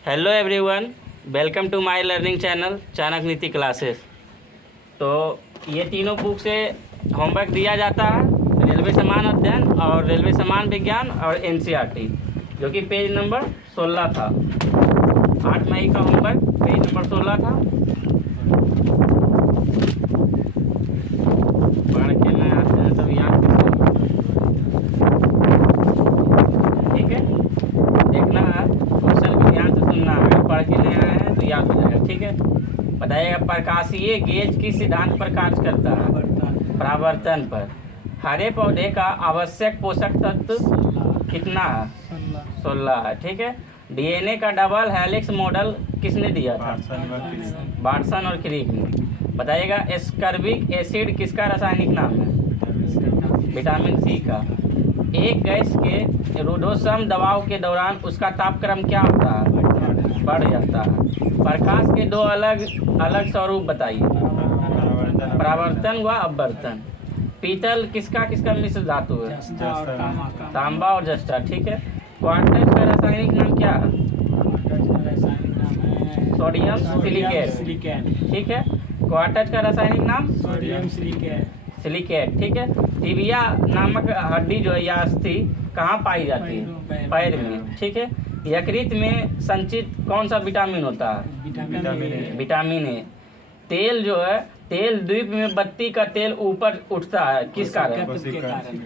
Hello everyone, welcome to my learning channel Chanakya Niti classes. तो ये तीनों बुक से होमवर्क दिया जाता है, रेलवे समान अध्ययन और रेलवे समान विज्ञान और एनसीईआरटी, जो कि पेज नंबर 16 था। 8 मई का होमवर्क पेज नंबर 16 था। पढ़ के मैं आते हैं तब याद, ठीक है। देखना है, क्वेश्चन को ध्यान से सुनना है, अगर पढ़ के नहीं आए हैं तो याद हो जाएगा, ठीक है। बताइएगा, प्रकाशीय गेज किस सिद्धांत पर कार्य करता है? परावर्तन पर। हरे पौधे का आवश्यक पोषक तत्व कितना है? 16 है, ठीक है। डीएनए का डबल हेलिक्स मॉडल किसने दिया था? वाटसन और क्रिक ने। बताइएगा, एस्कर्बिक एसिड किसका रासायनिक नाम है? विटामिन सी का। एक गैस के रुद्धोष्म दबाव के दौरान उसका तापक्रम क्या होता है? बढ़ जाता है। प्रकाश के दो अलग अलग स्वरूप बताइए। परावर्तन व अपवर्तन। पीतल किसका किसका मिश्र धातु है? तांबा और जस्ता, ठीक है। क्वार्टज का रासायनिक नाम क्या है? सोडियम सिलिकेट, ठीक है। क्वार्टज का रासायनिक नाम सोडियम सिलिकेट, ठीक है। टिबिया नामक हड्डी जो है या अस्थि कहाँ पाई जाती है? पैर में, ठीक है। यकृत में संचित कौन सा विटामिन होता है? Vitamin A. तेल जो है, तेल द्वीप में बत्ती का तेल ऊपर उठता है किस कारण?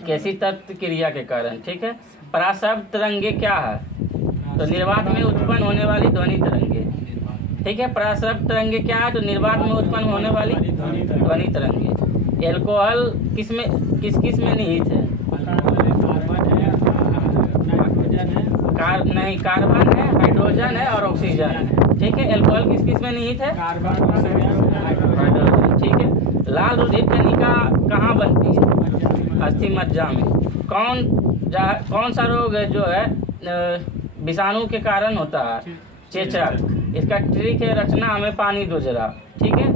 कैसी तत्व क्रिया के कारण, ठीक है। पराशब्द तरंगे क्या है? तो निर्वात में उत्पन्न होने वाली ध्वनि तरंगे, ठीक है। पराशब्द तरंगे क्या है? तो निर्वात में उत्पन्न होने वाली ध्वनि तरंगे। एल्कोहल किस किस में निहित है? नहीं, कार्बन है, हाइड्रोजन है और ऑक्सीजन है, ठीक है। एल्कोहल किस किस में निहित है? हाइड्रोजन, ठीक है। लाल रुधिर कणिका कहाँ बनती है? अस्थि मज्जा में। कौन सा रोग है जो है विषाणु के कारण होता है? चेचक। इसका ट्रिक है, रचना हमें पानी दो जरा, ठीक है।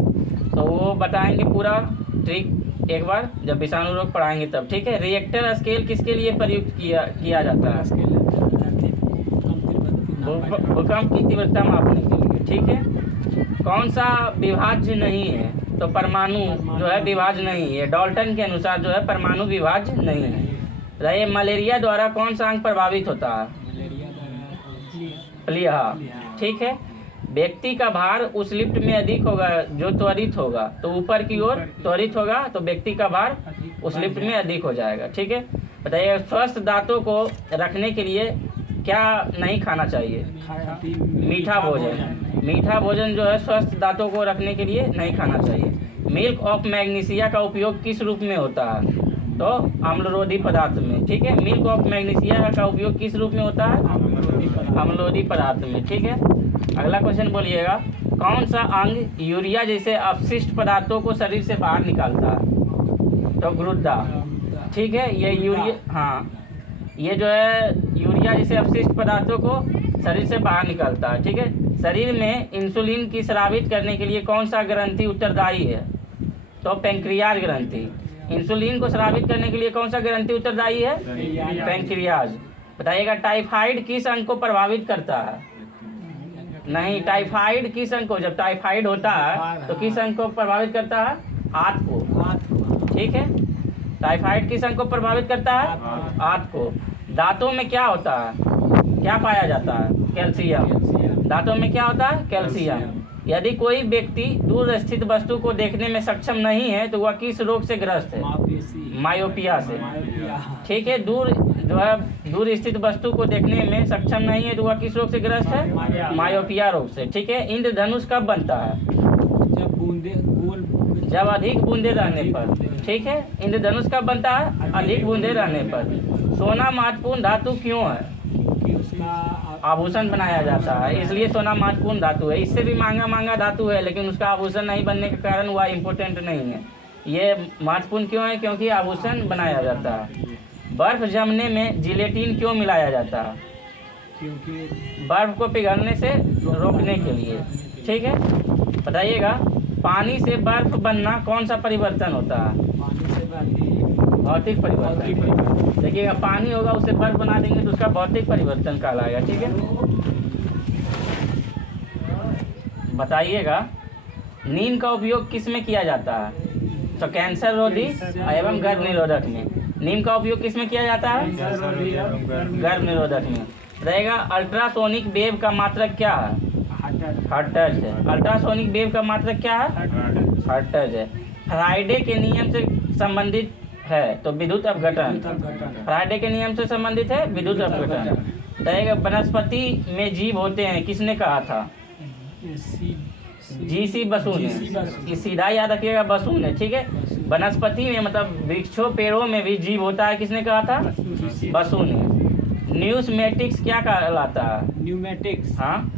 तो वो बताएंगे पूरा ट्रिक एक बार जब विषाणु रोग पढ़ाएंगे तब, ठीक है। रिएक्टर स्केल किसके लिए प्रयुक्त किया जाता है? भूकंप की तीव्रता मापने के लिए, ठीक है। कौन सा विभाज्य नहीं है? तो परमाणु जो है विभाज्य नहीं है। डाल्टन के अनुसार जो है परमाणु विभाज्य नहीं है। रहे, मलेरिया द्वारा कौन सा अंग प्रभावित होता है? प्लीहा, ठीक है। व्यक्ति का भार उस लिफ्ट में अधिक होगा जो त्वरित होगा, तो ऊपर की ओर त्वरित होगा तो व्यक्ति का भार उस लिफ्ट में अधिक हो जाएगा, ठीक है। बताइए, स्वस्थ दांतों को रखने के लिए क्या नहीं खाना चाहिए? मीठा भोजन। मीठा भोजन जो है स्वस्थ दांतों को रखने के लिए नहीं खाना चाहिए। मिल्क ऑफ मैग्नीशिया का उपयोग किस रूप में होता है? तो अम्लरोधी पदार्थ में, ठीक है। मिल्क ऑफ मैग्नीशिया का उपयोग किस रूप में होता है? अम्लरोधी पदार्थ में, ठीक है। अगला क्वेश्चन बोलिएगा, कौन सा अंग यूरिया जैसे अपशिष्ट पदार्थों को शरीर से बाहर निकालता है? तो गुर्दा, ठीक है। ये यूरिया, हाँ, ये जो है यूरिया जैसे अपशिष्ट पदार्थों को शरीर से बाहर निकालता है, ठीक है। शरीर में इंसुलिन की स्रावित करने के लिए कौन सा ग्रंथि उत्तरदायी है? तो पैंक्रियाज ग्रंथि। इंसुलिन को स्रावित करने के लिए कौन सा ग्रंथि उत्तरदायी है? पैंक्रियाज। बताइएगा, टाइफाइड किस अंग को प्रभावित करता है? नहीं, टाइफाइड किस अंग को, जब टाइफाइड होता है तो किस अंग को प्रभावित करता है? हाथ को, ठीक है। टाइफाइड किस अंग को प्रभावित करता है? हाथ को। दांतों में क्या होता है? क्या पाया जाता है? कैल्शियम। दांतों में क्या होता है? कैल्शियम। यदि कोई व्यक्ति दूर स्थित वस्तु को देखने में सक्षम नहीं है तो वह किस रोग से ग्रस्त है? मायोपिया से, ठीक है। दूर स्थित वस्तु को देखने में सक्षम नहीं है तो वह किस रोग से ग्रस्त है? मायोपिया रोग से, ठीक है। इंद्रधनुष कब बनता है? जब अधिक बूंदे रहने पर, ठीक है। इंद्रधनुष कब बनता है? अधिक बूंदे रहने पर। सोना महत्वपूर्ण धातु क्यों है? आभूषण बनाया जाता है, इसलिए सोना महत्वपूर्ण धातु है। इससे भी महंगा धातु है, लेकिन उसका आभूषण नहीं बनने के कारण वह इम्पोर्टेंट नहीं है। ये महत्वपूर्ण क्यों है? क्योंकि आभूषण बनाया जाता है। बर्फ जमने में जिलेटिन क्यों मिलाया जाता है? क्योंकि बर्फ को पिघलने से रोकने के लिए, ठीक है। बताइएगा, पानी से बर्फ बनना कौन सा परिवर्तन होता है? भौतिक परिवर्तन। देखिएगा, पानी होगा उससे बर्फ बना देंगे तो उसका भौतिक परिवर्तन कहलाएगा, ठीक है। बताइएगा नीम का उपयोग किस में किया जाता है? तो कैंसर रोधी एवं गर्भ निरोधक में। नीम का उपयोग किस में किया जाता है? गर्भ निरोधक में। रहेगा अल्ट्रासोनिक वेव का मात्रक क्या है? हर्ट्ज है। अल्ट्रासोनिक वेव का मात्रक क्या है? हर्ट्ज है। फ्राइडे के नियम से संबंधित है तो विद्युत अपघटन। फ्राइडे के नियम से संबंधित है विद्युत अपघटन। रहेगा वनस्पति में जीव होते हैं, किसने कहा था? जी.सी. बसु ने। ये सीधा याद रखिएगा, बसु ने। ठीक है, वनस्पति में मतलब वृक्षों पेड़ों में भी जीव होता है, किसने कहा था? बसु ने। न्यूमेटिक्स क्या कहलाता है? न्यूमेटिक्स, हाँ,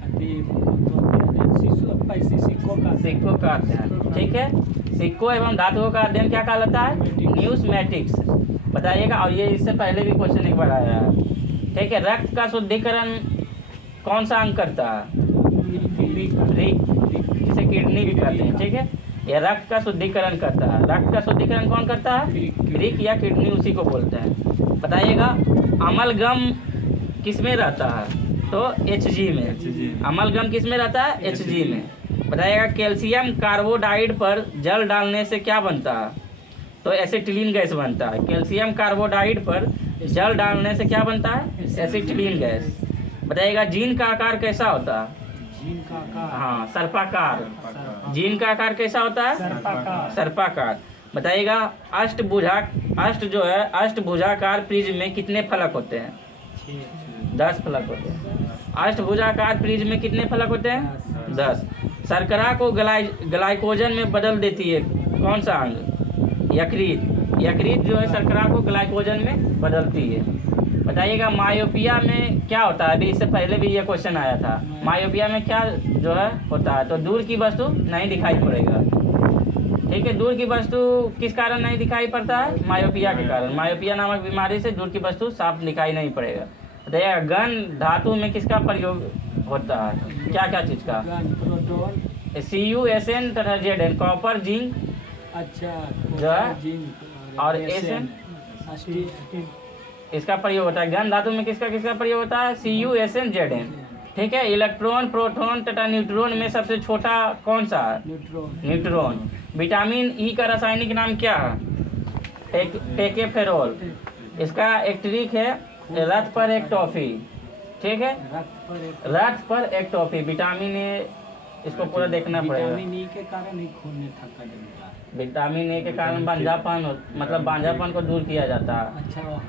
सिक्कों का अध्ययन। ठीक है, सिक्कों एवं धातुओं का अध्ययन क्या कहलाता है? न्यूमेटिक्स। बताइएगा। और ये इससे पहले भी क्वेश्चन एक बार आया है। ठीक है, रक्त का शुद्धिकरण कौन सा अंग करता है? जिसे किडनी भी कहते हैं। ठीक है, यह रक्त का शुद्धिकरण करता है। रक्त का शुद्धिकरण कौन करता है? वृक्क या किडनी, उसी को बोलते हैं। बताइएगा अमलगम किस में रहता है? तो Hg में। अमलगम किस में रहता है? Hg में। बताइएगा कैल्शियम कार्बोडाइड पर जल डालने से क्या बनता है? तो एसिटिलीन गैस बनता है। कैल्शियम कार्बोडाइड पर जल डालने से क्या बनता है? Acetylene gas. बताइएगा जीन का आकार कैसा होता है? जीन का आकार, हाँ, सर्पाकार। जीन का आकार कैसा होता है? सर्पाकार। बताइएगा अष्टभुजाकार प्रिज्म में कितने फलक होते हैं? 10 फलक होते हैं। अष्टभुजाकार प्रिज्म में कितने फलक होते हैं? 10। शर्करा को ग्लाइकोजन में बदल देती है कौन सा अंग? यकृत। यकृत जो है शर्करा को ग्लाइकोजन में बदलती है। बताइएगा मायोपिया में क्या होता है? अभी इससे पहले भी ये क्वेश्चन आया था। मायोपिया में क्या जो है होता है? तो दूर की वस्तु नहीं दिखाई पड़ेगा। ठीक है, दूर की वस्तु किस कारण नहीं दिखाई पड़ता है? मायोपिया के कारण। मायोपिया नामक बीमारी से दूर की वस्तु साफ दिखाई नहीं पड़ेगा। बताइएगा गन धातु में किसका प्रयोग होता है? क्या क्या चीज का? प्रोटॉन, CuSn तथा Zn। कॉपर, जिंक, अच्छा जो है, जिंक और Sn इसका प्रयोग होता है। गन धातु में किसका किसका प्रयोग होता है? CuSn Zn। ठीक है, इलेक्ट्रॉन, प्रोटॉन तथा न्यूट्रॉन में सबसे छोटा कौन सा है? न्यूट्रॉन। विटामिन ई का रासायनिक नाम क्या है? टेकेफेरोल। इसका एक ट्रिक है, रथ पर एक टॉफी। ठीक है, रथ पर एक टॉफी। विटामिन ए, इसको पूरा देखना पड़ेगा। विटामिन ई के कारण ही खून में थक्का जमता है। विटामिन ए के कारण बांझापन मतलब बांझापन को दूर किया जाता है। अच्छा, हाँ,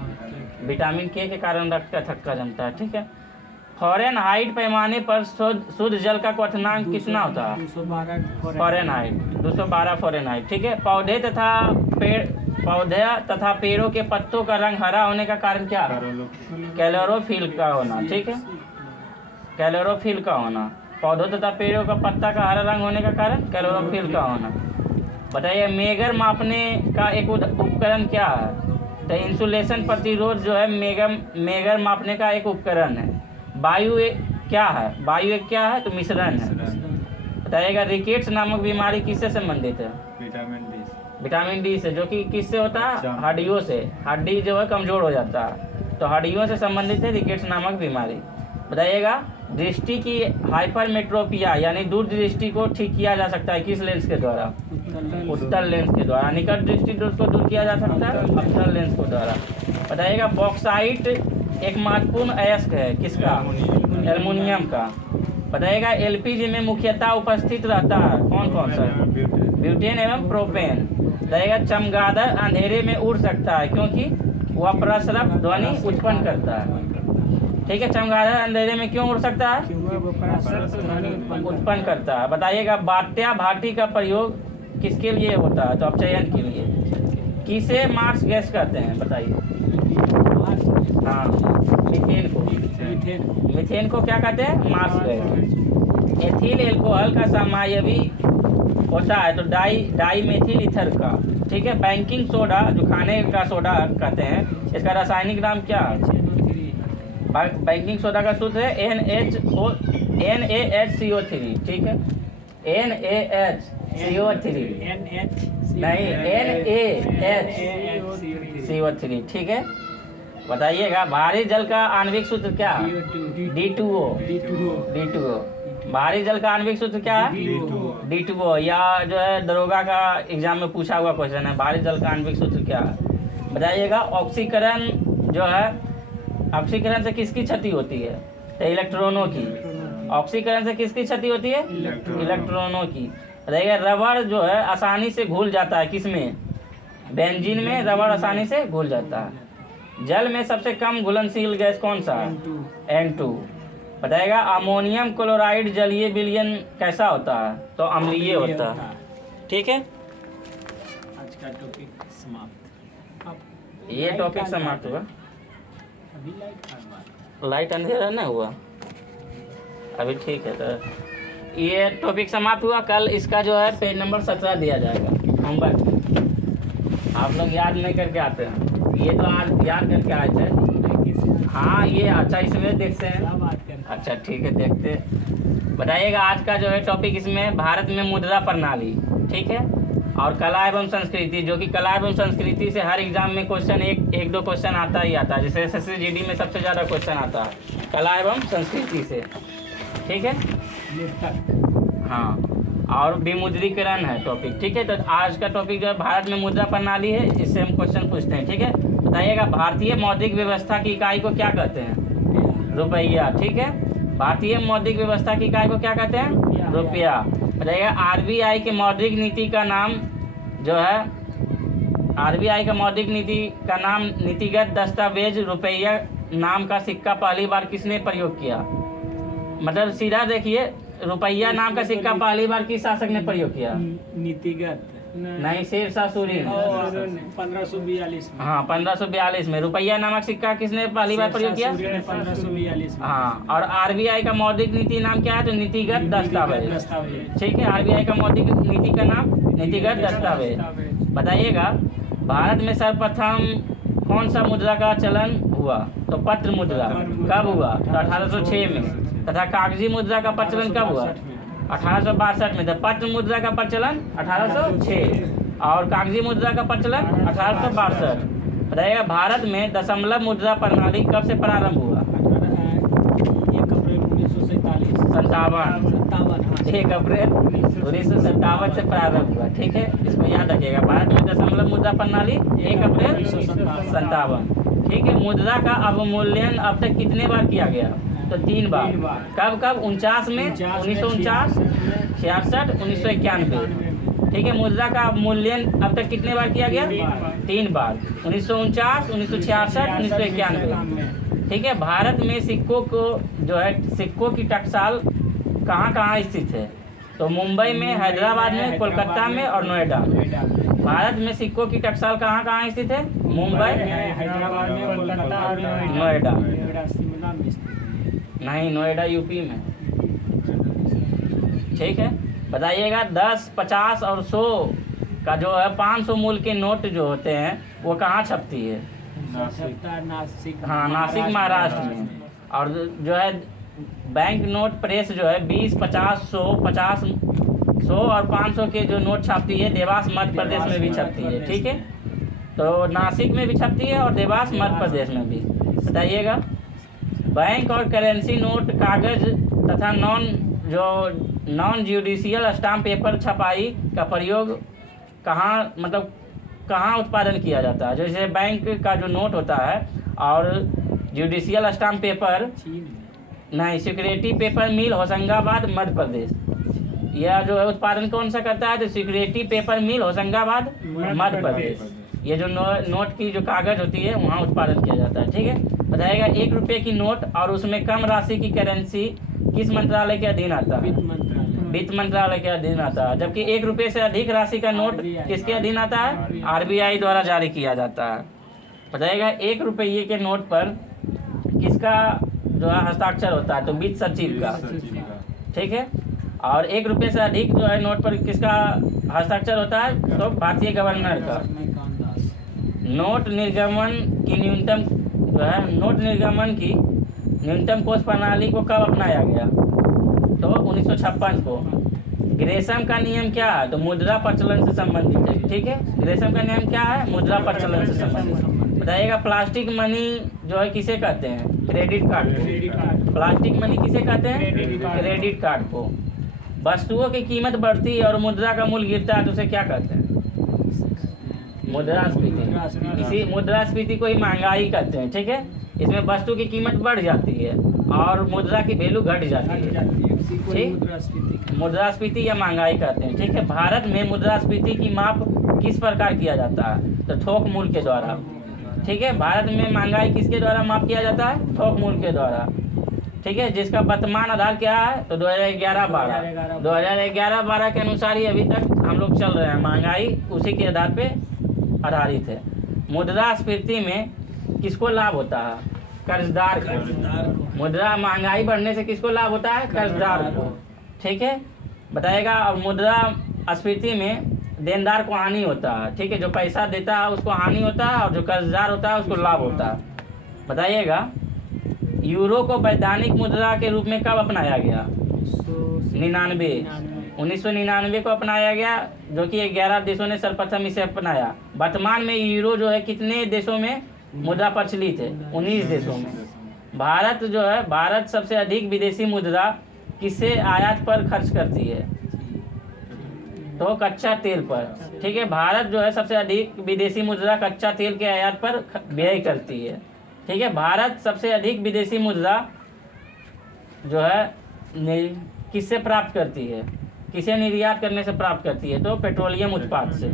विटामिन के कारण रक्त का थक्का जमता है। ठीक है, फ़ारेनहाइट पैमाने पर शुद्ध जल का क्वथनांक कितना होता है? 212 फ़ारेनहाइट, 212 फ़ारेनहाइट। ठीक है, पौधे तथा पेड़ों के पत्तों का रंग हरा होने का कारण क्या है? क्लोरोफिल का होना। ठीक है, क्लोरोफिल का होना। पौधों तथा पेड़ों का पत्ता का हरा रंग होने का कारण क्लोरोफिल का होना। बताइए मेगर मापने का एक उपकरण क्या है? तो इंसुलेशन प्रतिरोध जो है मेगर मापने का एक उपकरण है। वायु एक क्या है? वायु एक क्या है? तो मिश्रण है। बताइएगा रिकेट्स नामक बीमारी किससे संबंधित है? विटामिन डी से, जो कि किससे होता है? हड्डियों से। हड्डी जो है कमजोर हो जाता है, तो हड्डियों से संबंधित है रिकेट्स नामक बीमारी। बताइएगा दृष्टि की हाइपरमेट्रोपिया यानी दूरदृष्टि को ठीक किया जा सकता है किस लेंस के द्वारा? उत्तल लेंस के द्वारा। निकट दृष्टि दोष को दूर किया जा सकता है अवतल लेंस के द्वारा। बताइएगा बॉक्साइट एक महत्वपूर्ण अयस्क है किसका? एल्युमिनियम का। बताइएगा एलपीजी में मुख्यतः उपस्थित रहता है कौन कौन सा? ब्यूटेन एवं प्रोपेन। बताइएगा चमगादड़ अंधेरे में उड़ सकता है क्योंकि वह प्रसरक ध्वनि उत्पन्न करता है। ठीक है, चमगादड़ अंधेरे में क्यों उड़ सकता है? उत्पन्न करता है। बताइएगा बात्या भाटी का प्रयोग किसके लिए होता है? तो अपचयन के लिए। किसे मार्स गैस कहते हैं? बताइए। हाँ, मीथेन को। मीथेन को क्या कहते हैं? Marsh gas. एथिल एल्कोहल का समायवी होता है तो डाई मेथिल ईथर का। ठीक है, बेकिंग सोडा जो खाने का सोडा कहते हैं, इसका रासायनिक नाम क्या है? बेकिंग सोडा का सूत्र है NaHCO3। ठीक है, NaHCO3 नहीं, NaHCO3। ठीक है, बताइएगा भारी जल का आणविक सूत्र क्या है? D2O। बाहरी जल का आणविक सूत्र क्या है? D2O। या जो है दरोगा का एग्जाम में पूछा हुआ क्वेश्चन है, बाहरी जल का आणविक सूत्र क्या है? बताइएगा। ऑक्सीकरण जो है, ऑक्सीकरण से किसकी क्षति होती है? तो इलेक्ट्रॉनों की। ऑक्सीकरण से किसकी क्षति होती है? इलेक्ट्रॉनों की। बताइएगा। रबड़ जो है आसानी से घुल जाता है किसमें? बेंजीन में रबड़ आसानी से घुल जाता है। जल में सबसे कम घुलनशील गैस कौन सा है? N2। बताएगा। अमोनियम क्लोराइड जलीय विलयन कैसा होता है? तो अम्लीय होता है। ठीक है, आज का टॉपिक समाप्त। अब ये टॉपिक समाप्त हुआ। अभी लाइट अंधेरा नहीं हुआ अभी, ठीक है। तो ये टॉपिक समाप्त हुआ। कल इसका जो है पेज नंबर 17 दिया जाएगा होमवर्क। आप लोग याद नहीं करके आते हैं, ये तो आज याद करके आए थे। हाँ ये अच्छा, इसमें देखते हैं। अच्छा ठीक है, देखते हैं। बताइएगा। आज का जो है टॉपिक इसमें भारत में मुद्रा प्रणाली, ठीक है, और कला एवं संस्कृति, जो कि कला एवं संस्कृति से हर एग्जाम में क्वेश्चन एक दो क्वेश्चन आता ही आता है। जैसे SSC GD में सबसे ज़्यादा क्वेश्चन आता है कला एवं संस्कृति से, ठीक है। हाँ, और विमुद्रीकरण है टॉपिक, ठीक है। तो आज का टॉपिक जो है भारत में मुद्रा प्रणाली है, इससे हम क्वेश्चन पूछते हैं, ठीक है। बताइएगा। भारतीय मौद्रिक व्यवस्था की इकाई को क्या कहते हैं? रुपया, ठीक है। भारतीय मौद्रिक व्यवस्था की इकाई को क्या कहते हैं? रुपया। बताइएगा। RBI के मौद्रिक नीति का नाम जो है, RBI का मौद्रिक नीति का नाम नीतिगत दस्तावेज रुपया नाम का सिक्का पहली बार किसने प्रयोग किया? मतलब सीधा देखिए, रुपया नाम का सिक्का पहली बार किस शासक ने प्रयोग किया? नीतिगत नहीं, शेरशाह सूरी ने। 1542 में। हाँ, 1542 में रुपया नामक सिक्का किसने पहली बार प्रयोग किया? 1542 में। हाँ, और RBI का मौद्रिक नीति नाम क्या है? तो नीतिगत दस्तावेज, ठीक है। RBI का मौद्रिक नीति का नाम नीतिगत दस्तावेज। बताइएगा। भारत में सर्वप्रथम कौन सा मुद्रा का चलन हुआ? तो पत्र मुद्रा। कब हुआ? तो 1806 में। तथा कागजी मुद्रा का प्रचलन कब हुआ? 1862 में। तो पत्र मुद्रा का प्रचलन 1806 और कागजी मुद्रा का प्रचलन 1862। बताइएगा। भारत में दशमलव मुद्रा प्रणाली कब से प्रारंभ हुआ? 1 अप्रैल 1947। 1 अप्रैल 1957 से प्रारंभ हुआ, ठीक है। इसको याद रखिएगा। भारत में दशमलव मुद्रा प्रणाली 1 अप्रैल 1957, ठीक है। मुद्रा का अवमूल्यन अब तक कितने बार किया गया? तो 3 बार। कब कब? 49 में, 1949, 66, 1991, ठीक है। मुद्रा का अवमूल्यन अब तक कितने बार किया गया? 3 बार। 1949, 1966, 1991, ठीक है। भारत में सिक्कों को जो है, सिक्कों की टकसाल कहाँ कहाँ स्थित है? तो मुंबई में, हैदराबाद में, कोलकाता में और नोएडा। भारत में सिक्कों की टकसाल कहाँ कहाँ स्थित है? मुंबई, हैदराबाद में, कोलकाता और नोएडा। शिमला में। नहीं, नोएडा यूपी में, ठीक है। बताइएगा। 10, 50 और 100 का जो है 500 मूल के नोट जो होते हैं वो कहाँ छपती है? नासिक। हाँ, नासिक महाराष्ट्र में। और जो है बैंक नोट प्रेस जो है 20, 50, 100 और 500 के जो नोट छापती है, देवास मध्य प्रदेश में भी छपती है, ठीक है। तो नासिक में भी छपती है और देवास मध्य प्रदेश में भी। बताइएगा। बैंक और करेंसी नोट, कागज तथा नॉन ज्यूडिशियल स्टाम्प पेपर छपाई का प्रयोग कहाँ, मतलब कहाँ उत्पादन किया जाता है? जैसे बैंक का जो नोट होता है और ज्यूडिशियल स्टाम्प पेपर, नहीं, सिक्योरिटी पेपर मिल होशंगाबाद मध्य प्रदेश। यह जो है उत्पादन कौन सा करता है? तो सिक्योरिटी पेपर मिल होशंगाबाद मध्य प्रदेश। ये जो नोट की जो कागज होती है वहाँ उत्पादन किया जाता है, ठीक है। बताइएगा। 1 रुपये की नोट और उसमें कम राशि की करेंसी किस मंत्रालय के अधीन आता है? वित्त मंत्रालय के अधीन आता है। जबकि 1 रुपये से अधिक राशि का नोट किसके अधीन आता है? RBI द्वारा जारी किया जाता है। बताइएगा। 1 रुपये के नोट पर किसका जो है हस्ताक्षर होता है? तो वित्त सचिव का, ठीक है। और 1 रुपये से अधिक जो है नोट पर किसका हस्ताक्षर होता है? तो भारतीय गवर्नर का। नोट निर्गमन की न्यूनतम जो है, नोट निर्गमन की न्यूनतम कोष प्रणाली को कब अपनाया गया? तो 1956 को। ग्रेशम का नियम क्या है? तो मुद्रा प्रचलन से संबंधित है, ठीक है। ग्रेशम का नियम क्या है? मुद्रा प्रचलन से संबंधित। बताइएगा। प्लास्टिक मनी जो है किसे कहते हैं? क्रेडिट कार्ड को। Credit card. प्लास्टिक मनी किसे कहते हैं? Credit card. क्रेडिट कार्ड को। वस्तुओं की कीमत बढ़ती है और मुद्रा का मूल्य गिरता है तो उसे क्या कहते हैं? मुद्रास्फीति। मुद्रास्फीति। इसी मुद्रास्फीति को ही महंगाई कहते हैं, ठीक है। इसमें वस्तु की कीमत बढ़ जाती है और मुद्रा की वैल्यू घट जाती है, इसी को ही ठीक। मुद्रास्फीति। मुद्रास्फीति या महंगाई कहते हैं, ठीक है। भारत में मुद्रास्फीति की माप किस प्रकार किया जाता है? तो थोक मूल्य के द्वारा, ठीक है। भारत में महंगाई किसके द्वारा माप किया जाता है? थोक मूल्य के द्वारा, ठीक है। जिसका वर्तमान आधार क्या है? तो 2011-12 के अनुसार ही अभी तक हम लोग चल रहे हैं। महंगाई उसी के आधार पे आधारित है। मुद्रास्फीति में किसको लाभ होता है? कर्जदार को। मुद्रा महंगाई बढ़ने से किसको लाभ होता है? कर्जदार को, ठीक है। बताइएगा। और मुद्रास्फीति में देनदार को हानि होता है, ठीक है। जो पैसा देता है उसको हानि होता है और जो कर्जदार होता है उसको लाभ होता है। बताइएगा। यूरो को वैधानिक मुद्रा के रूप में कब अपनाया गया? 1999 को अपनाया गया, जो कि 11 देशों ने सर्वप्रथम इसे अपनाया। वर्तमान में यूरो जो है कितने देशों में मुद्रा प्रचलित है? 19 देशों में। भारत जो है, भारत सबसे अधिक विदेशी मुद्रा किसे आयात पर खर्च करती है? तो कच्चा तेल पर, ठीक है। भारत जो है सबसे अधिक विदेशी मुद्रा कच्चा तेल के आयात पर व्यय करती है, ठीक है। भारत सबसे अधिक विदेशी मुद्रा जो है किससे प्राप्त करती है? किसे निर्यात करने से प्राप्त करती है? तो पेट्रोलियम उत्पाद से।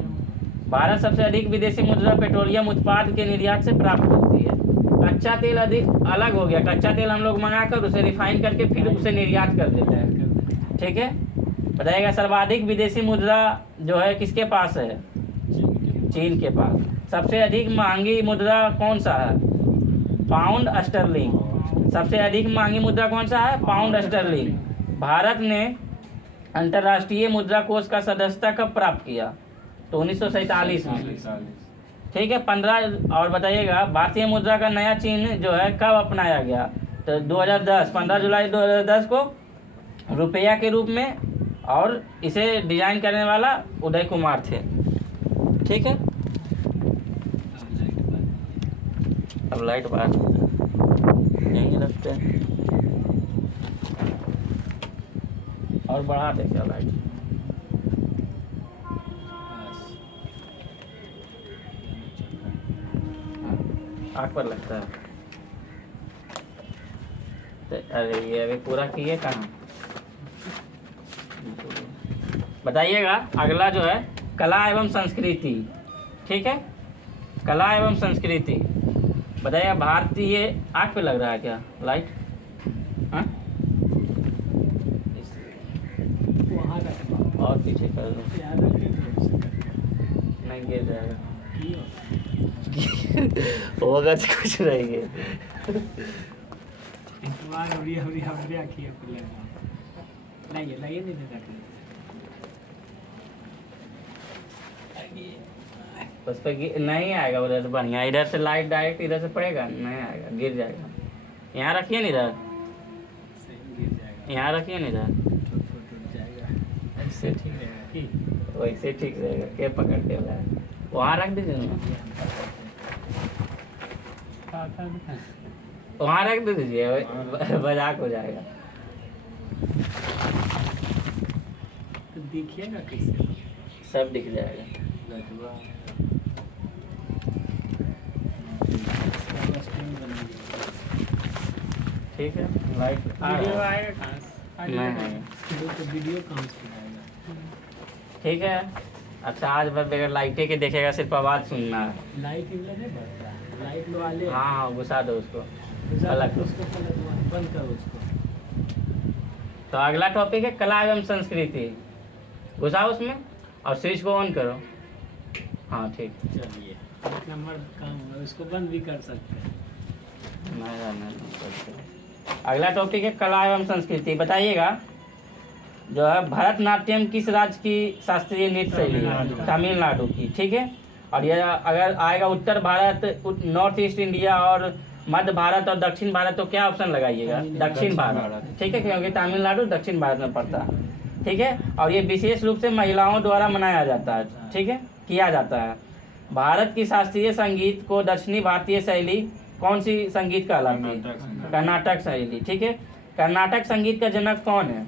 भारत सबसे अधिक विदेशी मुद्रा पेट्रोलियम उत्पाद के निर्यात से प्राप्त करती है। कच्चा तेल अधिक अलग हो गया। कच्चा तेल हम लोग मंगाकर उसे रिफाइन करके फिर उसे निर्यात कर देते हैं, ठीक है। बताइएगा। सर्वाधिक विदेशी मुद्रा जो है किसके पास है? चीन के पास। सबसे अधिक महंगी मुद्रा कौन सा है? Pound sterling. सबसे अधिक महंगी मुद्रा कौन सा है? Pound sterling. भारत ने अंतर्राष्ट्रीय मुद्रा कोष का सदस्यता कब प्राप्त किया? तो 1947 में, ठीक है। 15 और बताइएगा। भारतीय मुद्रा का नया चिन्ह जो है कब अपनाया गया? तो 2010, 15 जुलाई 2010 को रुपया के रूप में, और इसे डिजाइन करने वाला उदय कुमार थे, ठीक है। अब लाइट बात यहीं रखते हैं और बढ़ा दे क्या लाइट? आँख पर लगता है। तो अरे ये अभी पूरा किए कहाँ? बताइएगा। अगला जो है कला एवं संस्कृति, ठीक है। कला एवं संस्कृति। बताइएगा। भारतीय आँख पे लग रहा है क्या लाइट? हाँ, वहाँ रखो। और पीछे कर दो, याद रखिए। नहीं गिर जाएगा। होगा तो कुछ रहेंगे। वहाँ उड़िया किए लगे नहीं देता। उस पर नहीं आएगा उधर से बढ़िया। इधर से लाइट डायरेक्ट इधर से पड़ेगा, नहीं आएगा, गिर जाएगा। यहाँ रखिए नहीं इधर, यहाँ रखिए नहीं इधर। ऐसे ठीक रहेगा। वैसे ठीक रहेगा। क्या पकड़ के लाए? वहाँ रख दीजिए ना, वहाँ रख दीजिए, मजाक हो जाएगा। तो देखिएगा कैसे सब दिख जाएगा। ठीक है। लाइट वीडियो आएगा कहाँ? नहीं, तो वीडियो कहाँ से आएगा? ठीक है। अच्छा, आज बस बगैर लाइटे के देखेगा, सिर्फ आवाज़ सुनना है। लाइट इधर नहीं बढ़ता, लाइट लो वाले। हाँ, घुसा दो उसको, अलग उसको बंद करो उसको। तो अगला टॉपिक है कला एवं संस्कृति। घुसाओ उसमें और स्विच को ऑन करो। हाँ ठीक। चलिए, एक नंबर काम है, उसको बंद भी कर सकते हैं। नहीं करते। अगला टॉपिक है कला एवं संस्कृति। बताइएगा। जो है भरतनाट्यम किस राज्य की शास्त्रीय नृत्य शैली है? तमिलनाडु की, ठीक है। और यह अगर आएगा उत्तर भारत, नॉर्थ ईस्ट इंडिया और मध्य भारत और दक्षिण भारत, तो क्या ऑप्शन लगाइएगा? दक्षिण भारत, ठीक है, क्योंकि तमिलनाडु दक्षिण भारत में पड़ता है, ठीक है। और ये विशेष रूप से महिलाओं द्वारा मनाया जाता है, ठीक है, किया जाता है। भारत की शास्त्रीय संगीत को दक्षिणी भारतीय शैली कौन सी संगीत कहलाती है? कर्नाटक शैली। ठीक है, कर्नाटक संगीत का जनक कौन है?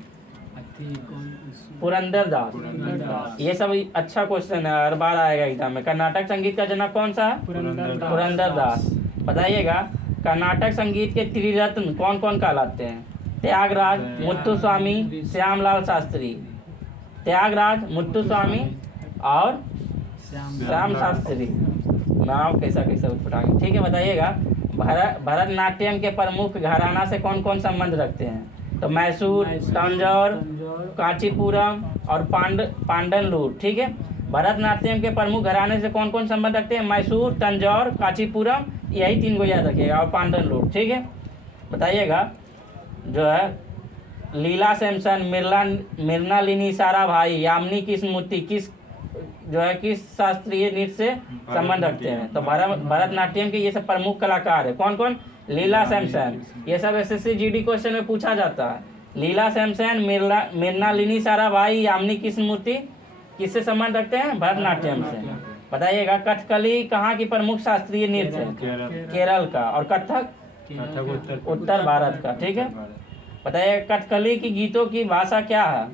पुरंदरदास। ये सब अच्छा क्वेश्चन है, हर बार आएगा एग्जाम में। कर्नाटक संगीत का जनक कौन सा है? पुरंदरदास। बताइएगा कर्नाटक संगीत के त्रिरत्न कौन कौन कहलाते हैं? त्यागराज, मुत्तुस्वामी, श्यामलाल शास्त्री। त्यागराज, मुत्तुस्वामी और श्याम शास्त्री। नाम कैसा कैसा उठपटांगे। ठीक है, बताइएगा भरतनाट्यम के प्रमुख घराना से कौन कौन संबंध रखते हैं? तो मैसूर, तंजौर, कांचीपुरम और पांडनलूर। ठीक है, भरतनाट्यम के प्रमुख घराने से कौन कौन संबंध रखते हैं? मैसूर, तंजौर, कांचीपुरम, यही 3 को याद रखिएगा, और पांडनलूर। ठीक है, बताइएगा जो है लीला सैमसन, मृणालिनी साराभाई, यामिनी कृष्णमूर्ति किस शास्त्रीय नृत्य से संबंध रखते हैं? तो भरतनाट्यम के ये सब प्रमुख कलाकार है। कौन कौन? लीला सैमसन। ये सब SSC GD क्वेश्चन में पूछा जाता है। लीला सैमसन, मृणालिनी साराभाई, यामिनी कृष्णमूर्ति किससे संबंध रखते हैं? भरतनाट्यम से। बताइएगा कथकली कहाँ की प्रमुख शास्त्रीय नृत्य है? केरल का। और कथक उत्तर भारत का। ठीक है, बताइएगा कथकली की गीतों की भाषा क्या है?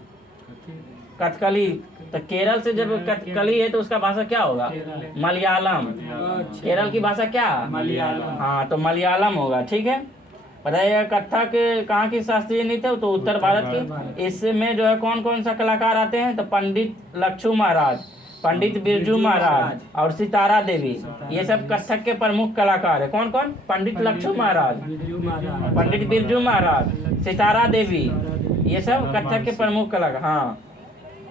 कथकली तो केरल से जब कथकली है तो उसका भाषा क्या होगा? मलयालम। केरल की भाषा क्या है? मलयालम। हाँ, तो मलयालम होगा। ठीक है, बताइएगा कथक कहाँ की शास्त्रीय नृत्य है? तो उत्तर भारत की। इसमें जो है कौन कौन सा कलाकार आते हैं? तो पंडित लक्ष्मू महाराज, पंडित बिरजू महाराज और सितारा देवी। ये सब कथक के प्रमुख कलाकार है। कौन कौन? पंडित लक्ष्मू महाराज, पंडित बिरजू महाराज, सितारा देवी, ये सब कथक के प्रमुख कलाकार। हाँ,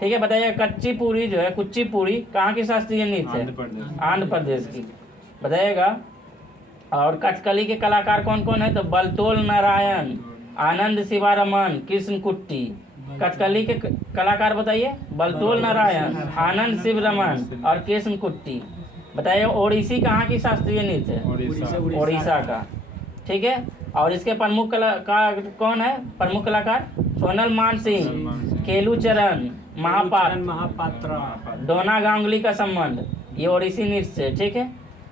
ठीक है, बताइएगा कुचिपुड़ी जो है, कुचिपुड़ी कहाँ की शास्त्रीय नृत्य है? आंध्र प्रदेश की। बताइएगा और कथकली के कलाकार कौन कौन है? तो बलतोल नारायण, आनंद शिवारमन, कृष्ण कुट्टी। कथकली के कलाकार बताइए। बलतोल नारायण, आनंद शिवरमन और कृष्ण कुट्टी। बताइए ओडिसी कहाँ की शास्त्रीय नृत्य है? ओडिशा का। ठीक है, और इसके प्रमुख कलाकार कौन है? प्रमुख कलाकार सोनल मानसिंह, केलूचरण महापात्र, डोना गांगुली का संबंध, ये ओडिसी नृत्य से। ठीक है,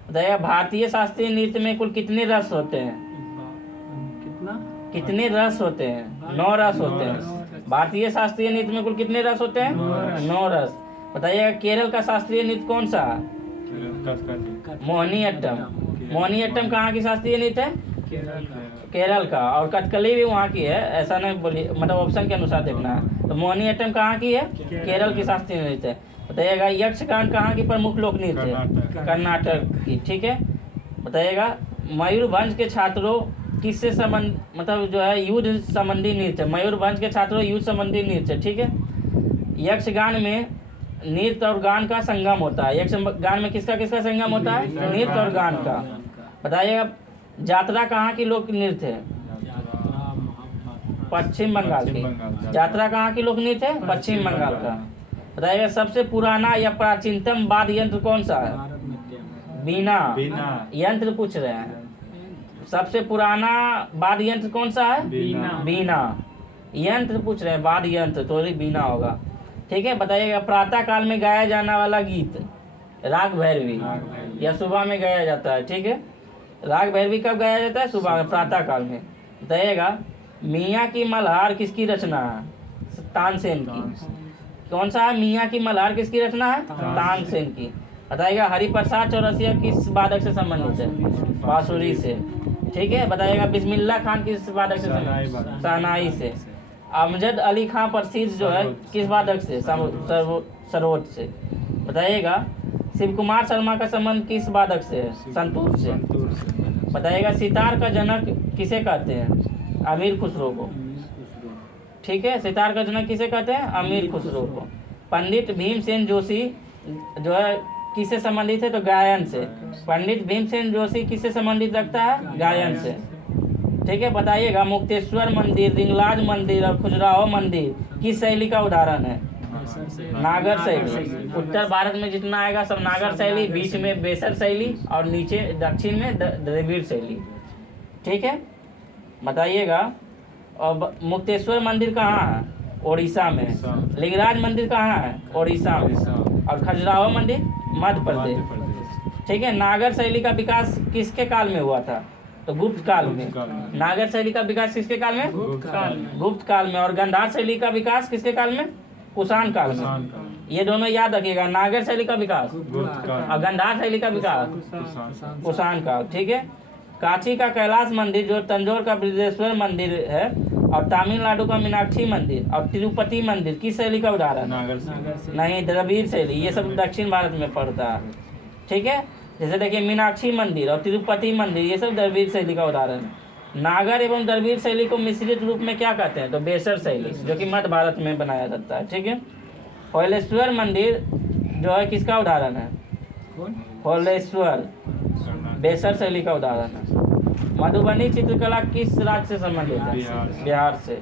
बताइए भारतीय शास्त्रीय नृत्य में कुल कितने रस होते हैं? कितने रस होते हैं? 9 रस होते हैं। भारतीय शास्त्रीय नृत्य में कुल कितने रस होते हैं? 9 रस। बताइएगा केरल का शास्त्रीय नृत्य कौन सा है? मोहिनीअट्टम। मोहिनीअट्टम कहाँ की शास्त्रीय नृत्य है? केरल का। और कथकली भी वहाँ की है, ऐसा नहीं बोलिए, मतलब ऑप्शन के अनुसार देखना है। तो मोहिनीअट्टम कहाँ की है? केरल की शास्त्रीय नृत्य है। बताइएगा यक्षगान कहाँ की प्रमुख लोक नृत्य है? कर्नाटक की। ठीक है, बताइएगा मयूरभंज के छात्रों किससे संबंध, मतलब जो है युद्ध संबंधी नृत्य। मयूरभंज के छात्रों युद्ध संबंधी नृत्य। ठीक है, यक्षगान में नृत्य और गान का संगम होता है। यक्षगान में किसका किसका संगम होता है? नृत्य और गान का। बताइएगा यात्रा कहाँ की लोक नृत्य है? पश्चिम बंगाल की। यात्रा कहाँ की लोक नृत्य है? पश्चिम बंगाल का। बताइएगा सबसे पुराना या प्राचीनतम वाद्य यंत्र कौन सा है? बीना यंत्र पूछ रहे हैं। सबसे पुराना वाद्य यंत्र कौन सा है? बीना यंत्र पूछ रहे हैं, वाद्य यंत्र तो बीना होगा। ठीक है, बताइएगा प्रातः काल में गाया जाने वाला गीत राग भैरवी या सुबह में गाया जाता है। ठीक है, राग भैरवी कब गाया जाता है? सुबह में, प्रातः काल में। बताइएगा मियाँ की मल्हार किसकी रचना है? तानसेन की। कौन सा है? मियाँ की मल्हार किसकी रचना है? तानसेन की। बताइएगा हरिप्रसाद चौरसिया किस वादक से संबंधित है? बांसुरी से। ठीक है, बताइएगा बिस्मिल्लाह खान किस वादक से संबंधित? शहनाई से। अमजद अली खान प्रसिद्ध जो है किस वादक से? सरोद से। बताइएगा शिव कुमार शर्मा का संबंध किस वादक से है? संतूर से। बताइएगा सितार का जनक किसे कहते हैं? अमीर खुसरो को। ठीक है, सितार का जनक किसे कहते हैं? अमीर खुसरो को। पंडित भीमसेन जोशी जो है किससे संबंधित है? तो गायन से। पंडित भीमसेन जोशी किससे संबंधित रखता है? गायन से। ठीक है, बताइएगा मुक्तेश्वर मंदिर, रिंगलाज मंदिर और खजुराहो मंदिर किस शैली का उदाहरण है? नागर शैली। उत्तर भारत में जितना आएगा सब नागर शैली, बीच में बेसर शैली और नीचे दक्षिण में द्रविड़ शैली। ठीक है, बताइएगा और मुक्तेश्वर मंदिर कहाँ है? ओडिशा में। लिंगराज मंदिर कहाँ है? ओडिशा में। और खजुराहो मंदिर मध्य प्रदेश। ठीक है, नागर शैली का विकास किसके काल में हुआ था? तो गुप्त काल में। नागर शैली का विकास किसके काल में? गुप्त काल में। और गांधार शैली का विकास किसके काल में? कुषाण काल में। ये दोनों याद रखिएगा, नागर शैली का विकास और गांधार शैली का विकास कुषाण काल। ठीक है। कांची का कैलाश मंदिर, जो तंजौर का बृहदेश्वर मंदिर है, और तमिलनाडु का मीनाक्षी मंदिर और तिरुपति मंदिर किस शैली का उदाहरण? नहीं, द्रविड़ शैली। ये सब दक्षिण भारत में पड़ता है। ठीक है। जैसे देखिए मीनाक्षी मंदिर और तिरुपति मंदिर, ये सब द्रविड़ शैली का उदाहरण है। नागर एवं द्रविड़ शैली को मिश्रित रूप में क्या कहते हैं? तो बेसर शैली, जो कि मध्य भारत में बनाया जाता है। ठीक है। हौलेश्वर मंदिर जो है किसका उदाहरण है? हौलेश्वर बेसर शैली का उदाहरण है। मधुबनी चित्रकला किस राज्य से संबंधित है? बिहार से।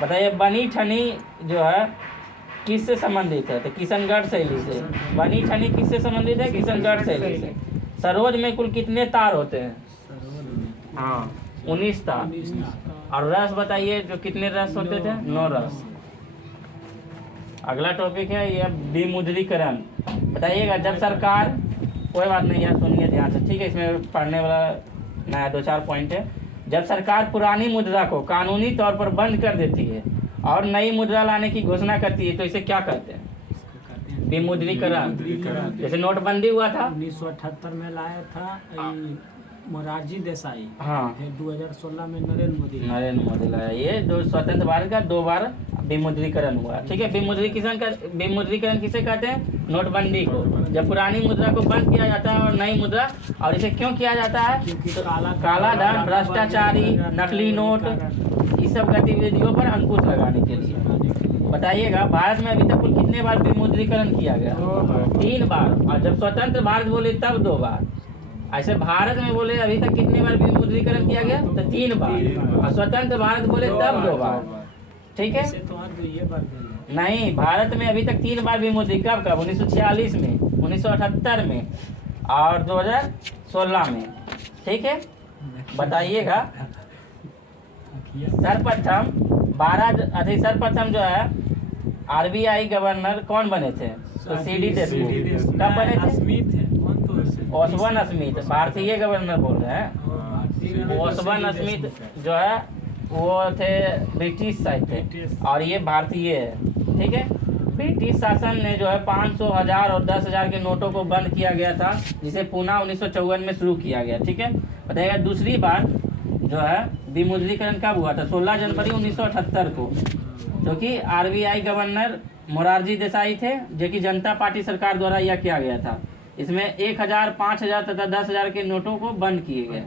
बताइए बनी ठनी जो है किससे संबंधित है? तो किशनगढ़ शैली से। बनी ठनी किससे संबंधित है? किशनगढ़ शैली से। सरोज में कुल कितने तार होते हैं? हाँ, 19 तार। और रस बताइए, जो कितने रस होते थे? 9 रस। अगला टॉपिक है ये विमुद्रीकरण। बताइएगा, जब सरकार, कोई बात नहीं यार, सुनिए ध्यान से। ठीक है। इसमें पढ़ने वाला नया 2-4 पॉइंट है। जब सरकार पुरानी मुद्रा को कानूनी तौर पर बंद कर देती है और नई मुद्रा लाने की घोषणा करती है, तो इसे क्या कहते हैं? विमुद्रीकरण। जैसे नोटबंदी हुआ था 1978 में लाया था मोरारजी देसाई। हाँ। फिर 2016 में नरेंद्र मोदी लाया। ये जो स्वतंत्र भारत का 2 बार विमुद्रीकरण हुआ। ठीक है। विमुद्रीकरण किसे कहते हैं? नोटबंदी को। जब पुरानी मुद्रा को बंद किया जाता है और नई मुद्रा, और इसे क्यों किया जाता है? तो काला धन, भ्रष्टाचारी, नकली नोट, इस सब गतिविधियों पर अंकुश लगाने के लिए। बताइएगा, भारत में अभी तक कुल कितने बार विमुद्रीकरण किया गया? 3 बार। और जब स्वतंत्र भारत बोले तब 2 बार। ऐसे भारत में बोले अभी तक कितने बार विमुद्रीकरण किया गया? तो 3 बार। और स्वतंत्र भारत बोले तब 2 बार। ठीक है। नहीं, भारत में अभी तक 3 बार विमुद्रीकरण। कब? 1946 में, 1978 में और 2016 में। ठीक है। बताइएगा, सर्वप्रथम जो है RBI गवर्नर कौन बने थे? तो CD देशमुख। कब बने थे? ओसबर्न स्मिथ। भारतीय गवर्नर बोल रहे हैं। ओसबर्न स्मिथ जो है वो थे ब्रिटिश साइड थे, और ये भारतीय है। ठीक है। ब्रिटिश शासन ने जो है 500, 1000 और 10,000 के नोटों को बंद किया गया था, जिसे पुनः 1954 में शुरू किया गया। ठीक है। बताइएगा, दूसरी बार जो है विमुद्रीकरण कब हुआ था? 16 जनवरी 1978 को, जो कि RBI गवर्नर मोरारजी देसाई थे, जो कि जनता पार्टी सरकार द्वारा यह किया गया था। इसमें 1000, 5000 तथा 10,000 के नोटों को बंद किए गए।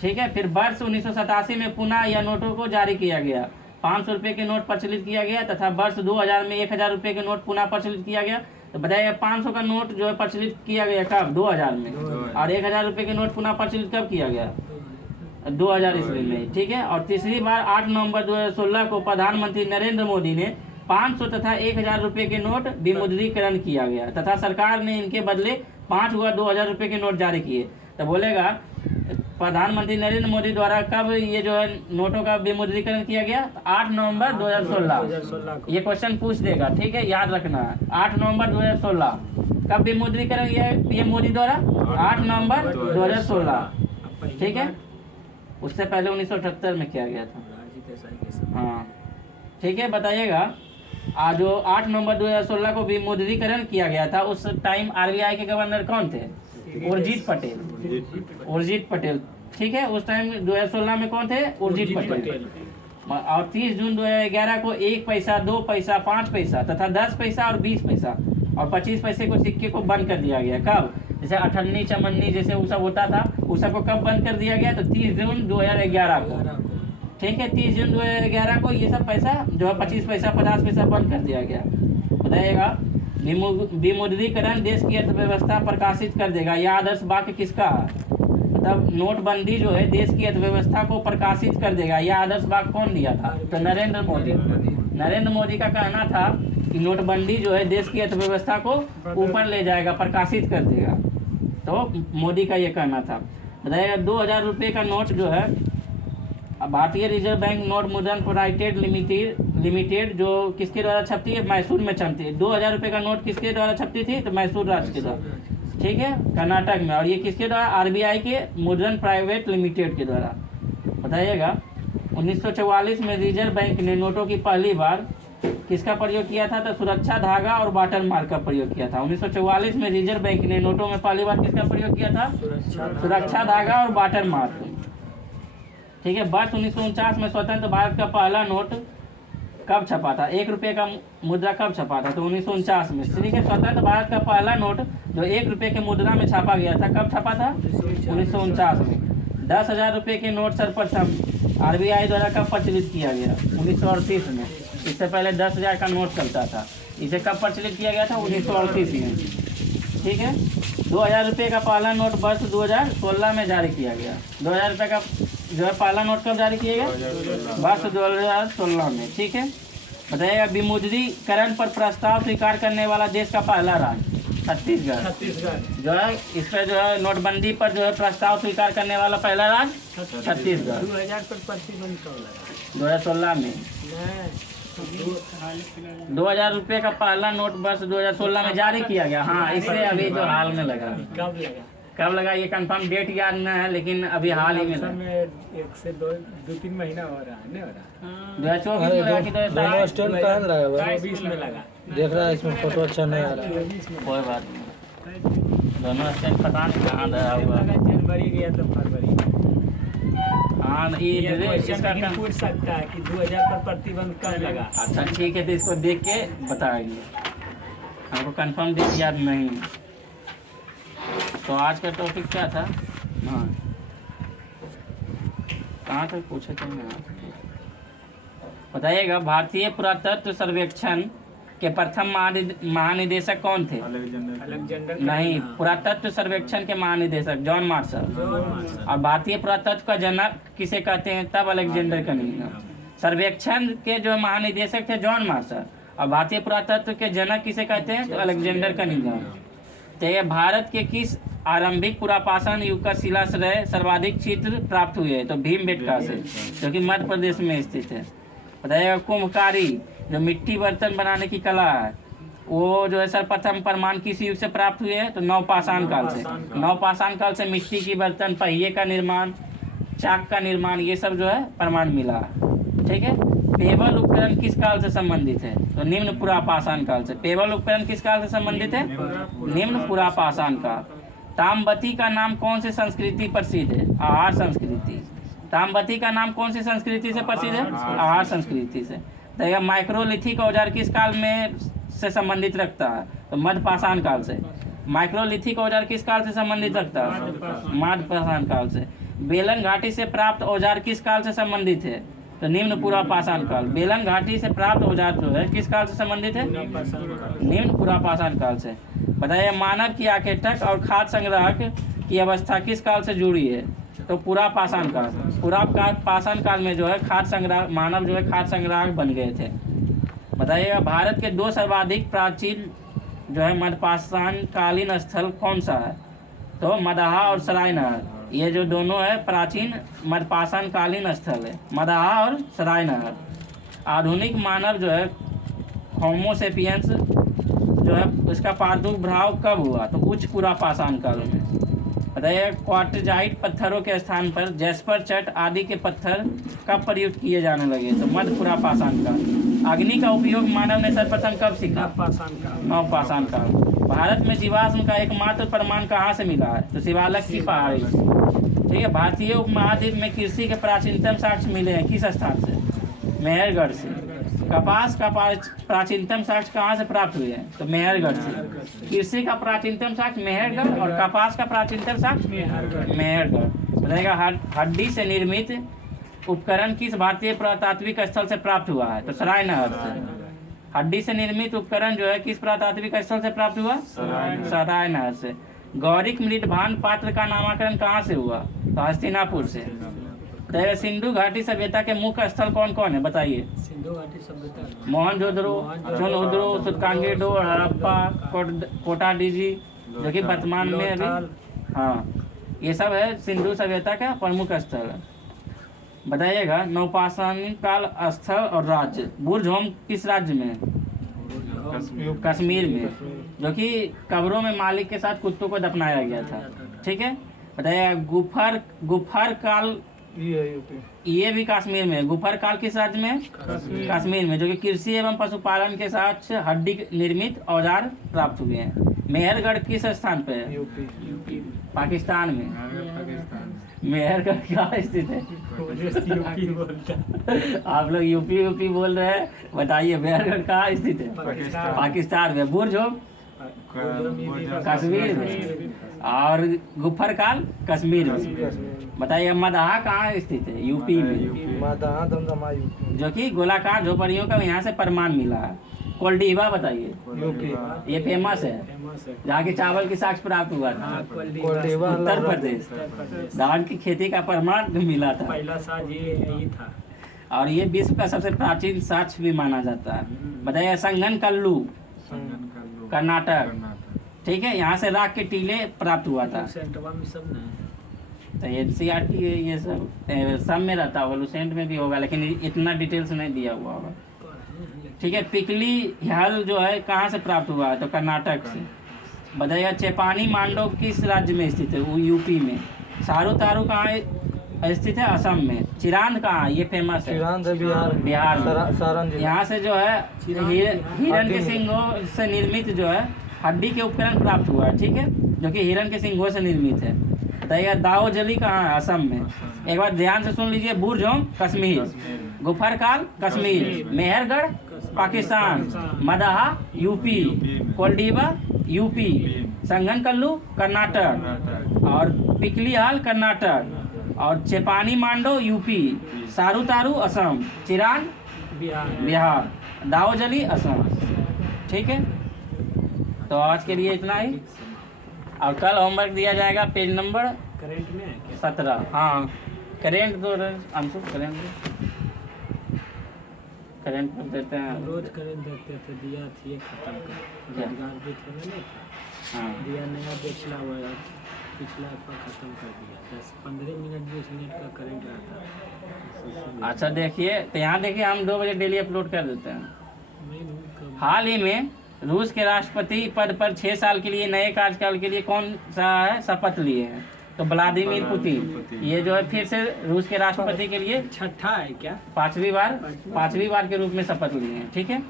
ठीक है। फिर वर्ष 1987 में पुनः यह नोटों को जारी किया गया। 500 रुपये के नोट प्रचलित किया गया तथा वर्ष 2000 में 1000 रुपये के नोट पुनः प्रचलित किया गया। तो बताइए 500 का नोट जो है प्रचलित किया गया कब? 2000 में। और 1000 रुपये के नोट पुनः प्रचलित कब किया गया? 2000 ईस्वी में। ठीक है। और तीसरी बार 8 नवंबर 2016 को प्रधानमंत्री नरेंद्र मोदी ने 500 तथा 1000 रुपये के नोट विमुद्रीकरण किया गया तथा सरकार ने इनके बदले 5 व 2000 रुपये के नोट जारी किए। तो बोलेगा, प्रधानमंत्री नरेंद्र मोदी द्वारा कब ये जो है नोटों का विमुद्रीकरण किया गया? 8 नवंबर 2016। ये क्वेश्चन पूछ देगा। ठीक है, याद रखना है। 8 नवंबर 2016 कब विमुद्रीकरण किया है ये मोदी द्वारा? 8 नवंबर 2016। ठीक है। उससे पहले 1978 में किया गया था। हाँ। ठीक है। बताइएगा, आज जो 8 नवंबर 2016 को विमुद्रीकरण किया गया था, उस टाइम RBI के गवर्नर कौन थे? उर्जित पटेल। ठीक है। उस टाइम 2016 में कौन थे? उर्जित पटेल। और 30 जून 2011 को 1 पैसा, 2 पैसा, 5 पैसा तथा 10 पैसा और 20 पैसा और 25 पैसे को सिक्के को बंद कर दिया गया। कब? जैसे अठन्नी, चमन्नी जैसे वो सब होता था, उस सबको कब बंद कर दिया गया? तो 30 जून 2011 को। ठीक है। 30 जून 2011 को ये सब पैसा जो है 25 पैसा, 50 पैसा बंद कर दिया गया। बताइएगा, विमुद्रीकरण देश की अर्थव्यवस्था प्रकाशित कर देगा। यह आदर्श वाक्य किसका है? मतलब नोटबंदी जो है देश की अर्थव्यवस्था को प्रकाशित कर देगा। यह आदर्श वाक्य कौन दिया था? तो नरेंद्र मोदी का कहना था कि नोटबंदी जो है देश की अर्थव्यवस्था को ऊपर ले जाएगा, प्रकाशित कर देगा। तो मोदी का ये कहना था। बताइएगा, 2000 रुपये का नोट जो है भारतीय रिजर्व बैंक नोट मुद्रण प्राइवेट लिमिटेड जो किसके द्वारा छपती है? मैसूर में छपती है। 2000 रुपये का नोट किसके द्वारा छपती थी? तो मैसूर राज्य के द्वारा। ठीक है, कर्नाटक में। और ये किसके द्वारा? आरबीआई के मुद्रण प्राइवेट लिमिटेड के द्वारा। बताइएगा 1944 में रिजर्व बैंक ने नोटों की पहली बार किसका प्रयोग किया था? तो सुरक्षा धागा और वाटर मार्क का प्रयोग किया था। 1944 में रिजर्व बैंक ने नोटों में पहली बार किसका प्रयोग किया था? सुरक्षा धागा और वाटर मार्क। ठीक है। वर्ष 1949 में स्वतंत्र भारत का पहला नोट कब छपा था? 1 रुपये का मुद्रा कब छपा था? तो 1949 में। ठीक है। स्वतंत्र भारत का पहला नोट जो 1 रुपये के मुद्रा में छापा गया था, कब छपा था? 1949 में। 10,000 रुपये के नोट सर्वप्रथम आरबीआई द्वारा कब प्रचलित किया गया? 1938 में। इससे पहले 10,000 का नोट चलता था। इसे कब प्रचलित किया गया था? 1938 में। ठीक है। 2,000 रुपये का पहला नोट वर्ष 2016 में जारी किया गया। 2,000 रुपये का जो है पहला नोट कब जारी किया गया? वर्ष 2016 में। ठीक है। बताइएगा विमुद्रीकरण पर प्रस्ताव स्वीकार करने वाला देश का पहला राज्य? छत्तीसगढ़। जो है इस पर जो है नोटबंदी पर जो है प्रस्ताव स्वीकार करने वाला पहला राज्य छत्तीसगढ़। 2000 पर प्रतिबंध कब लगा? 2016 में। 2,000 रुपये का पहला नोट वर्ष 2016 में जारी किया गया। हाँ, इससे अभी जो हाल में लगा। कब लगा ये कंफर्म डेट याद नहीं है, लेकिन अभी हाल ही में लगा। 1 से 2-3 महीना हो रहा है, नहीं हो रहा? 2024 में लगा कि 2022 में लगा। देख रहा है इसमें फोटो अच्छा नहीं आ रहा है। कोई बात नहीं, दोनों स्टैंड पता नहीं कहाँ रहा हुआ। जनवरी गया तो फरवरी। हाँ, ये इसका पूछ सकता है कि 2000 पर प्रतिबंध कब लगा? अच्छा ठीक है, तो इसको देख के बताएंगे। हमको कंफर्म डेट याद नहीं। तो आज का टॉपिक क्या था? हाँ, कहाँ तक पूछे थे? बताइएगा भारतीय पुरातत्व सर्वेक्षण के प्रथम महानिदेशक कौन थे? अलेक्जेंडर नहीं, पुरातत्व सर्वेक्षण के महानिदेशक जॉन मार्शल। और भारतीय पुरातत्व का जनक किसे कहते हैं? तब अलेक्जेंडर कनिंघम। सर्वेक्षण के जो महानिदेशक थे जॉन मार्शल, और भारतीय पुरातत्व के जनक किसे कहते हैं? तो अलेक्जेंडर कनिंघम। तो ये भारत के किस आरंभिक पुरापाषाण युग का शिलाश्रय सर्वाधिक चित्र प्राप्त हुए हैं? तो भीमबेटका से, जो कि मध्य प्रदेश में स्थित है। बताइएगा कुम्भकारी जो मिट्टी बर्तन बनाने की कला है, वो जो है सर्वप्रथम प्रमाण किस युग से प्राप्त हुए हैं? तो नवपाषाण काल से। नवपाषाण काल से मिट्टी की बर्तन, पहिए का निर्माण, चाक का निर्माण, ये सब जो है प्रमाण मिला। ठीक है। पेवल उपकरण किस काल से संबंधित है? तो निम्न पुरापाषाण काल से। पेवल उपकरण किस काल से संबंधित है? निम्न पुरापाषाण काल। ताम्रबती का नाम कौन सी संस्कृति प्रसिद्ध है? आहार संस्कृति। ताम्रबती का नाम कौन सी संस्कृति से प्रसिद्ध है? आहार संस्कृति से। तो माइक्रोलिथिक औजार किस काल में से संबंधित रखता है? तो मध्यपाषाण काल से। माइक्रोलिथिक औजार किस काल से संबंधित रखता है? मध्यपाषाण काल से। बेलन घाटी से प्राप्त औजार किस काल से संबंधित है? तो निम्न पुरापाषाण काल। बेलन घाटी से प्राप्त औजार जो है किस काल से संबंधित है? निम्न पुरापाषाण काल से। बताइए मानव की आकेटक और खाद्य संग्राहक की अवस्था किस काल से जुड़ी है? तो पुरापाषाण काल। पुरापाषाण काल में जो है खाद्य संग्राहक, मानव जो है खाद्य संग्राहक बन गए थे। बताइएगा भारत के 2 सर्वाधिक प्राचीन जो है मध्यपाषाण कालीन स्थल कौन सा है? तो मदाहा और सराय नहर। ये जो दोनों है प्राचीन मध्यपाषाण कालीन स्थल है, मदाहा और सराय नहर। आधुनिक मानव जो है होमो सेपियंस जो है उसका प्रादुर्भाव कब हुआ? तो उच्च पुरापाषाण काल में। बताइए क्वार्टजाइट पत्थरों के स्थान पर जैस्पर, चट आदि के पत्थर कब प्रयुक्त किए जाने लगे? तो मध्य पुरापाषाण काल। अग्नि का उपयोग मानव ने सर्वप्रथम कब सीखा? नवपाषाण काल। भारत में जीवाश्म का एकमात्र प्रमाण कहाँ से मिला है? तो शिवालक की पहाड़ी से। ठीक है। भारतीय उपमहाद्वीप में कृषि के प्राचीनतम साक्ष्य मिले हैं किस स्थान से? मेहरगढ़ से। कपास का प्राचीनतम साक्ष्य कहाँ से प्राप्त हुए हैं? तो मेहरगढ़ से। कृषि का प्राचीनतम साक्ष्य मेहरगढ़ और कपास का प्राचीनतम साक्ष्य मेहरगढ़। बताइएगा हड्डी से निर्मित उपकरण किस भारतीय पुरातात्विक स्थल से प्राप्त हुआ है? तो सराय नहर से। हड्डी से निर्मित उपकरण जो है किस पुरातात्विक स्थल से प्राप्त हुआ? सराय नहर से। गौरिक मृदभान पात्र का नामकरण कहाँ से हुआ? तो हस्तिनापुर से। तो सिंधु घाटी सभ्यता के मुख्य स्थल कौन कौन है? बताइए। सिंधु घाटी सभ्यता मोहनजोदड़ो, सोनभद्र, सुतकांगेडो, हड़प्पा, कोटाडीजी, जो कि वर्तमान में अभी, हाँ, ये सब है सिंधु सभ्यता का प्रमुख स्थल है। बताइएगा नवपाषाण काल स्थल और राज्य। बुर्ज होम किस राज्य में? कश्मीर में। जो कि कब्रों में मालिक के साथ कुत्तों को दफनाया गया था। ठीक है, बताइए गुफर काल, ये यूपी। ये भी कश्मीर में। गुफर काल किस राज्य में? कश्मीर में, जो कि कृषि एवं पशुपालन के साथ हड्डी निर्मित औजार प्राप्त हुए हैं। मेहरगढ़ किस स्थान पे है? यूपी। पाकिस्तान में। पाकिस्तान। मेहरगढ़ कहाँ स्थित है? यूपी बोलता आप लोग यूपी बोल रहे हैं, बताइए मेहरगढ़ कहाँ स्थित है? पाकिस्तान। पाकिस्तान में। बुर्ज हो कश्मीर में, और गुफरकाल कश्मीर में। बताइए मदहा कहाँ स्थित है? यूपी में, मादा दमदमा यूपी। जो कि गोलाकार झोपड़ियों का यहाँ से प्रमाण मिला है। कोल्डीवा बताइए, यूपी। ये फेमस है, फेमस है। जहाँ के चावल की साक्ष्य प्राप्त हुआ था। हाँ, कोल्डीवा, उत्तर प्रदेश। उत्तर प्रदेश। धान की खेती का प्रमाण भी मिला था, पहला साज ये यही था। और ये विश्व का सबसे प्राचीन साक्ष्य भी माना जाता है। बताइए संगन कल्लू कर्नाटक। ठीक है, यहाँ से राख के टीले प्राप्त हुआ था। सेंटवा में सब ना तो NCERT ये सब में रहता होगा, लुसेंट में भी होगा, लेकिन इतना डिटेल्स नहीं दिया हुआ होगा। ठीक है, पिकली हल जो है कहाँ से प्राप्त हुआ है? तो कर्नाटक से। बताइए चेपानी मांडो किस राज्य में स्थित है? वो यूपी में। सारू तारू कहाँ स्थित है? असम में। चिरांद कहाँ? ये फेमस है चिरांद बिहार। बिहार में। सारण जिला। यहाँ से जो है हिरन के सिंगों से निर्मित जो है हड्डी के उपकरण प्राप्त हुआ है। ठीक है, जो कि हिरन के सिंगों से निर्मित है। बताइए दाओजली कहाँ है? असम में। एक बार ध्यान से सुन लीजिए, बुरजोंग कश्मीर, गुफरकाल कश्मीर, मेहरगढ़ पाकिस्तान, मदहा यूपी, कोल्डीवा यूपी, संगन कल्लू कर्नाटक, और पिकलीहाल कर्नाटक, और चेपानी मांडो यूपी, सारू तारू असम, चिरांद बिहार, दाओजली असम। ठीक है, तो आज के लिए इतना ही, और कल होमवर्क दिया जाएगा पेज नंबर करंट में है क्या? 17। हाँ, करेंट दो अंशु, करेंट पर देते हैं। रोज करंट देखते थे, दिया थी खत्म कर। क्या? रोजगार भी थोड़ा नहीं था, हाँ, दिया नया बेचला हुआ है, पिछला पर खत्म कर दिया। 10-15 मिनट 20 मिनट का करंट रहता है। अच्छा देखिए, तो यहाँ देखिए हम 2 बजे डेली अपलोड कर देते हैं। नहीं, कब- हाल ही में रूस के राष्ट्रपति पद पर 6 साल के लिए नए कार्यकाल के लिए कौन सा है शपथ लिए हैं? तो व्लादिमीर पुतिन। ये जो है फिर से रूस के राष्ट्रपति के लिए छठा है क्या? पांचवी बार के रूप में शपथ लिए हैं। ठीक है,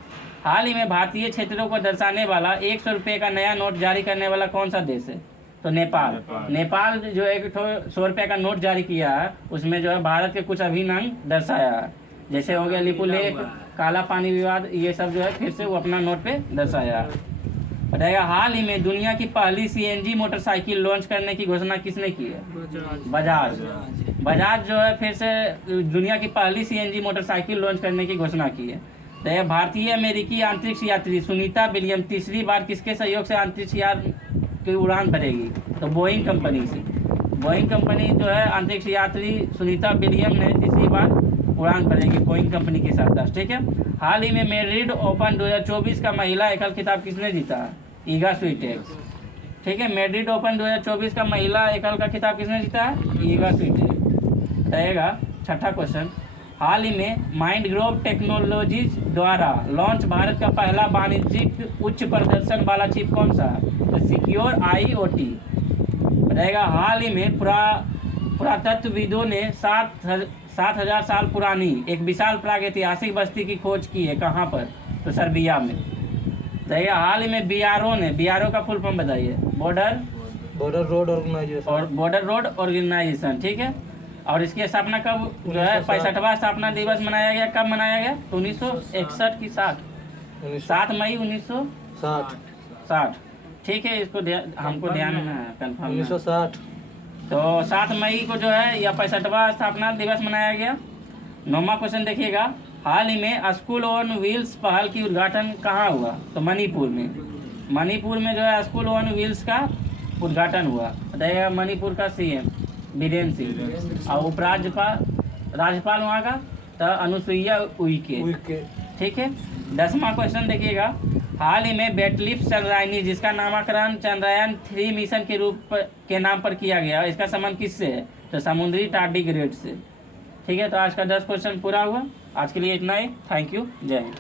हाल ही में भारतीय क्षेत्रों को दर्शाने वाला 100 रुपये का नया नोट जारी करने वाला कौन सा देश है? तो नेपाल जो एक 100 रुपये का नोट जारी किया है, उसमें जो है भारत के कुछ अभिन्न अंग दर्शाया है, जैसे हो गया लिपुलेख, काला पानी विवाद, ये सब जो है फिर से वो अपना नोट पे दर्शाया है। बताइएगा हाल ही में दुनिया की पहली CNG मोटरसाइकिल लॉन्च करने की घोषणा किसने की है? बजाज जो है फिर से दुनिया की पहली CNG मोटरसाइकिल लॉन्च करने की घोषणा की है। तो भारतीय अमेरिकी अंतरिक्ष यात्री सुनीता विलियम तीसरी बार किसके सहयोग से अंतरिक्ष यान की उड़ान भरेगी? तो बोइंग कंपनी से। बोइंग कंपनी जो है अंतरिक्ष यात्री सुनीता विलियम ने तीसरी बार उड़ान भरेगी बोइंग कंपनी के साथ। ठीक है, हाल ही में मैड्रिड ओपन 2024 का महिला एकल खिताब किसने जीता? ईगा स्वीटेक। ठीक है, मैड्रिड ओपन 2024 का महिला एकल का खिताब किसने जीता है? ईगा स्वीटेक। रहेगा छठा क्वेश्चन, हाल ही में माइंड ग्रोव टेक्नोलॉजीज द्वारा लॉन्च भारत का पहला वाणिज्यिक उच्च प्रदर्शन वाला चिप कौन सा है? तो सिक्योर IoT। रहेगा हाल ही में पुरातत्वविदों ने 7,000 साल पुरानी एक विशाल प्रागैतिहासिक बस्ती की खोज की है। कहाँ पर? तो सर्बिया में। रहेगा हाल ही में BRO का फुल फॉर्म बताइए। Border road organisation. ठीक है, और इसकी स्थापना कब जो है 65वां स्थापना दिवस मनाया गया? कब मनाया गया? तो 1961 की 7 मई 1960। ठीक है, इसको हमको ध्यान में है, कंफर्म 1960। तो 7 मई को जो है यह 65वां स्थापना दिवस मनाया गया। 9वां क्वेश्चन देखिएगा, हाल ही में स्कूल ऑन व्हील्स पहल की उद्घाटन कहाँ हुआ? तो मणिपुर में जो है स्कूल ऑन व्हील्स का उद्घाटन हुआ। बताइएगा मणिपुर का CM बीरेन सिंह, और राज्यपाल वहाँ का तो अनुसुईया उइके। ठीक है, 10वां क्वेश्चन देखिएगा, हाल ही में बेटलिफ्ट चंद्रायनी जिसका नामकरण चंद्रयान 3 मिशन के नाम पर किया गया, इसका संबंध किससे है? तो समुद्री टार्डिग्रेड से। ठीक है, तो आज का 10 क्वेश्चन पूरा हुआ। आज के लिए इतना ही। थैंक यू, जय हिंद।